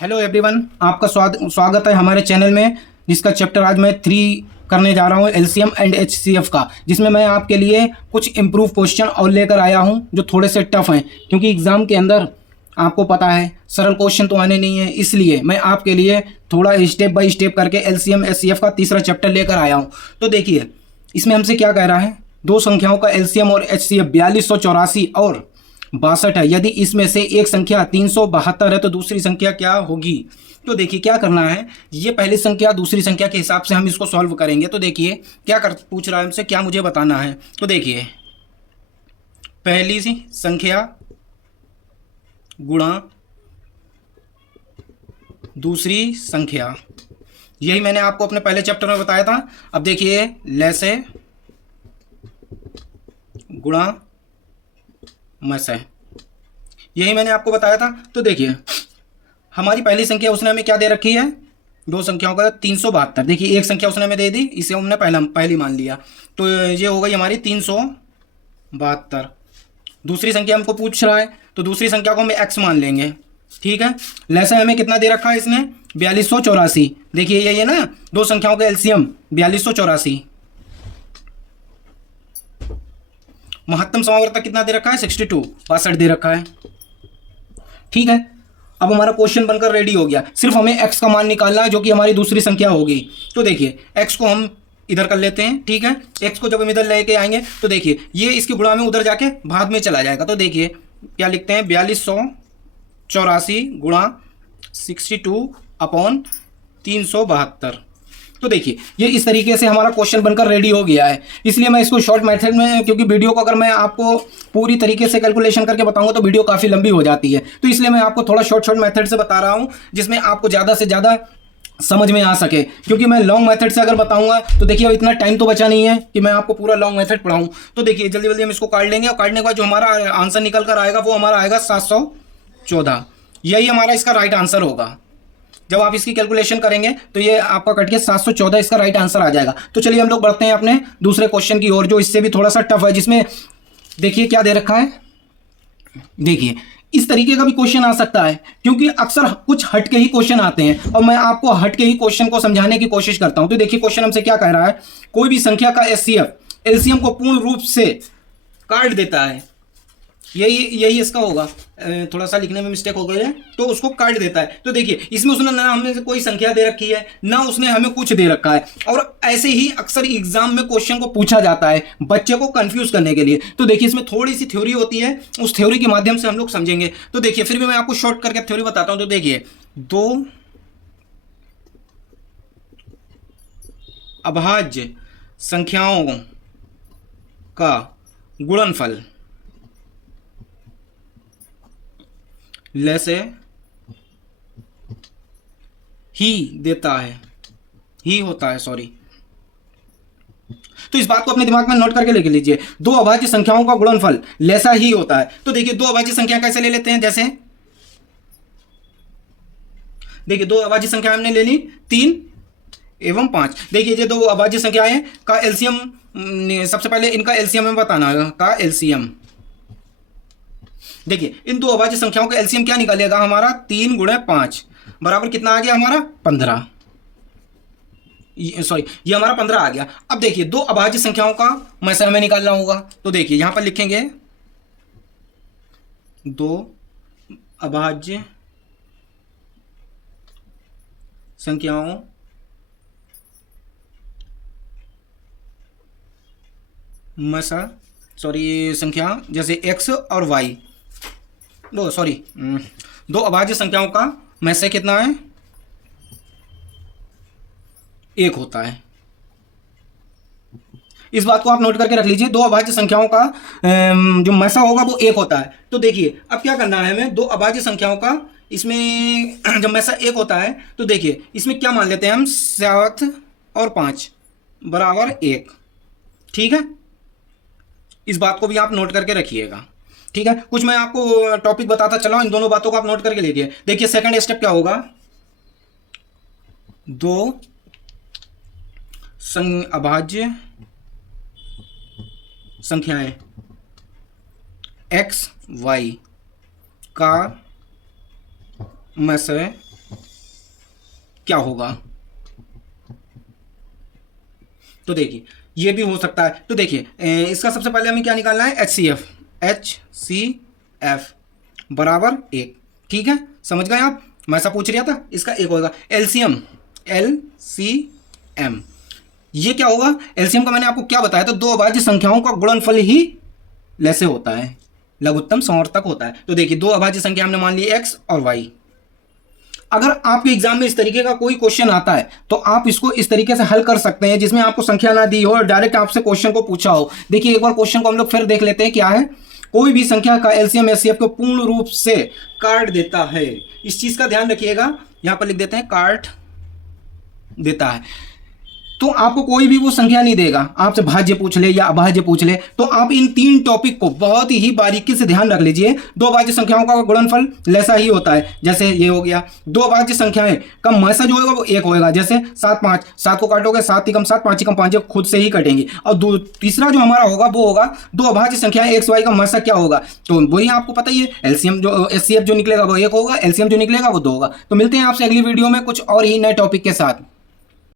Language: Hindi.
हेलो एवरीवन, आपका स्वागत है हमारे चैनल में, जिसका चैप्टर आज मैं 3 करने जा रहा हूँ एलसीएम एंड एचसीएफ का, जिसमें मैं आपके लिए कुछ इम्प्रूव क्वेश्चन और लेकर आया हूँ जो थोड़े से टफ हैं, क्योंकि एग्ज़ाम के अंदर आपको पता है सरल क्वेश्चन तो आने नहीं है। इसलिए मैं आपके लिए थोड़ा स्टेप बाय स्टेप करके एलसीएम एचसीएफ का तीसरा चैप्टर लेकर आया हूँ। तो देखिए इसमें हमसे क्या कह रहा है, दो संख्याओं का एलसीएम और एचसीएफ 4284 और 62 है। यदि इसमें से एक संख्या 372 है तो दूसरी संख्या क्या होगी। तो देखिए क्या करना है, ये पहली संख्या दूसरी संख्या के हिसाब से हम इसको सॉल्व करेंगे। तो देखिए क्या पूछ रहा है हमसे, क्या मुझे बताना है। तो देखिए पहली सी संख्या गुणा दूसरी संख्या, यही मैंने आपको अपने पहले चैप्टर में बताया था। अब देखिए लैसे गुणा मसे, यही मैंने आपको बताया था। तो देखिए हमारी पहली संख्या उसने हमें क्या दे रखी है, दो संख्याओं का 372। देखिए एक संख्या उसने हमें दे दी, इसे हमने पहली मान लिया, तो ये हो गई हमारी 372। दूसरी संख्या हमको पूछ रहा है तो दूसरी संख्या को हम x मान लेंगे, ठीक है। लैसे हमें कितना दे रखा है इसने, 4284। देखिए ये ना दो संख्याओं का एलसीएम 4284। महत्तम समावर्तक कितना दे रखा है, 62 62 दे रखा है, ठीक है। अब हमारा क्वेश्चन बनकर रेडी हो गया, सिर्फ हमें x का मान निकालना है जो कि हमारी दूसरी संख्या होगी। तो देखिए x को हम इधर कर लेते हैं, ठीक है। x को जब हम इधर लेके आएंगे तो देखिए ये इसकी गुणा में उधर जाके भाग में चला जाएगा। तो देखिए क्या लिखते हैं, 4284 गुणा 62/372। तो देखिए ये इस तरीके से हमारा क्वेश्चन बनकर रेडी हो गया है। इसलिए मैं इसको शॉर्ट मेथड में, क्योंकि वीडियो को अगर मैं आपको पूरी तरीके से कैलकुलेशन करके बताऊंगा तो वीडियो काफ़ी लंबी हो जाती है। तो इसलिए मैं आपको थोड़ा शॉर्ट मेथड से बता रहा हूं, जिसमें आपको ज़्यादा से ज़्यादा समझ में आ सके। क्योंकि मैं लॉन्ग मेथड से अगर बताऊंगा तो देखिए अब इतना टाइम तो बचा नहीं है कि मैं आपको पूरा लॉन्ग मेथड पढ़ाऊँ। तो देखिए जल्दी जल्दी हम इसको काट लेंगे, और काटने के बाद जो हमारा आंसर निकल कर आएगा वो हमारा आएगा 714। यही हमारा इसका राइट आंसर होगा। जब आप इसकी कैलकुलेशन करेंगे तो ये आपका कट के 714 इसका राइट आंसर आ जाएगा। तो चलिए हम लोग बढ़ते हैं अपने दूसरे क्वेश्चन की ओर, जो इससे भी थोड़ा सा टफ है, जिसमें देखिए क्या दे रखा है। देखिए इस तरीके का भी क्वेश्चन आ सकता है, क्योंकि अक्सर कुछ हट के ही क्वेश्चन आते हैं और मैं आपको हट के ही क्वेश्चन को समझाने की कोशिश करता हूं। तो देखिए क्वेश्चन हमसे क्या कह रहा है, कोई भी संख्या का एचसीएफ एलसीएम को पूर्ण रूप से काट देता है। यही इसका होगा, थोड़ा सा लिखने में मिस्टेक हो गई है, तो उसको काट देता है। तो देखिए इसमें उसने ना हमें से कोई संख्या दे रखी है, ना उसने हमें कुछ दे रखा है, और ऐसे ही अक्सर एग्जाम में क्वेश्चन को पूछा जाता है बच्चे को कंफ्यूज करने के लिए। तो देखिए इसमें थोड़ी सी थ्योरी होती है, उस थ्योरी के माध्यम से हम लोग समझेंगे। तो देखिए फिर भी मैं आपको शॉर्ट करके थ्योरी बताता हूं। तो देखिए दो अभाज्य संख्याओं का गुणनफल लैसे ही देता है, ही होता है, सॉरी। तो इस बात को अपने दिमाग में नोट करके लेके लीजिए, दो अभाज्य संख्याओं का गुणनफल लैसा ही होता है। तो देखिए दो अभाज्य संख्या कैसे ले लेते हैं, जैसे देखिए दो अभाज्य संख्या हमने ले ली 3 एवं 5। देखिए ये दो अभाज्य संख्याएं का एलसीएम, सबसे पहले इनका एलसीएम हमें बताना है, का एलसीएम। देखिए इन दो अभाज्य संख्याओं का एलसीएम क्या निकलेगा हमारा, 3 × 5 बराबर कितना आ गया हमारा, 15। सॉरी ये हमारा 15 आ गया। अब देखिए दो अभाज्य संख्याओं का मैसे हमें निकालना होगा। तो देखिए यहां पर लिखेंगे दो अभाज्य संख्याओं मैसा, सॉरी संख्या जैसे x और y, दो अभाज्य संख्याओं का में से कितना है, 1 होता है। इस बात को आप नोट करके रख लीजिए, दो अभाज्य संख्याओं का जो मैसा होगा वो 1 होता है। तो देखिए अब क्या करना है हमें, दो अभाज्य संख्याओं का इसमें जब मैसा 1 होता है तो देखिए इसमें क्या मान लेते हैं हम, 7 और 5 बराबर 1, ठीक है। इस बात को भी आप नोट करके रखिएगा, ठीक है। कुछ मैं आपको टॉपिक बताता चला, इन दोनों बातों को आप नोट करके लीजिए। देखिए सेकंड स्टेप क्या होगा, दो अभाज्य संख्याएं x y का में से क्या होगा। तो देखिए ये भी हो सकता है। तो देखिए इसका सबसे पहले हमें क्या निकालना है, HCF बराबर 1। ठीक है, समझ गए आप, मैं ऐसा पूछ रहा था। इसका एक होगा LCM, LCM ये क्या होगा, LCM का मैंने आपको क्या बताया, तो दो अभाज्य संख्याओं का गुणनफल ही लैसे होता है, लघुत्तम समवर्तक होता है। तो देखिए दो अभाज्य संख्या हमने मान ली x और y। अगर आपके एग्जाम में इस तरीके का कोई क्वेश्चन आता है तो आप इसको इस तरीके से हल कर सकते हैं जिसमें आपको संख्या ना दी हो और डायरेक्ट आपसे क्वेश्चन को पूछा हो। देखिए एक बार क्वेश्चन को हम लोग फिर देख लेते हैं क्या है। कोई भी संख्या का LCM HCF को पूर्ण रूप से काट देता है, इस चीज का ध्यान रखिएगा, यहां पर लिख देते हैं काट देता है। तो आपको कोई भी वो संख्या नहीं देगा, आपसे भाज्य पूछ ले या अभाज्य पूछ ले, तो आप इन तीन टॉपिक को बहुत ही बारीकी से ध्यान रख लीजिए। दो अभाज्य संख्याओं का गुणनफल लैसा ही होता है, जैसे ये हो गया। दो अभाज्य संख्याएं का मसा जो होगा वो एक होगा, जैसे 7 5, 7 को काटोगे 7 ही कम 7, 5 ही कम 5, खुद से ही कटेंगे। और तीसरा जो हमारा होगा वो होगा दो अभाज्य संख्याएं एक्स वाई का मसा क्या होगा, तो वही आपको पता ही है, LCM जो HCF जो निकलेगा वो 1 होगा, LCM जो निकलेगा वो 2 होगा। तो मिलते हैं आपसे अगली वीडियो में कुछ और ही नए टॉपिक के साथ।